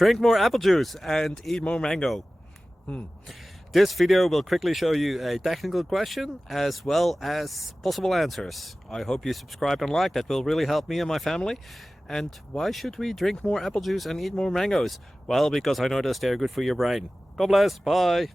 Drink more apple juice and eat more mango. This video will quickly show you a technical question as well as possible answers. I hope you subscribe and like, that will really help me and my family. And why should we drink more apple juice and eat more mangoes? Well, because I noticed they're good for your brain. God bless, bye!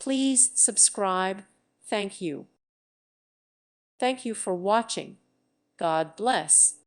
Please subscribe. Thank you. Thank you for watching. God bless.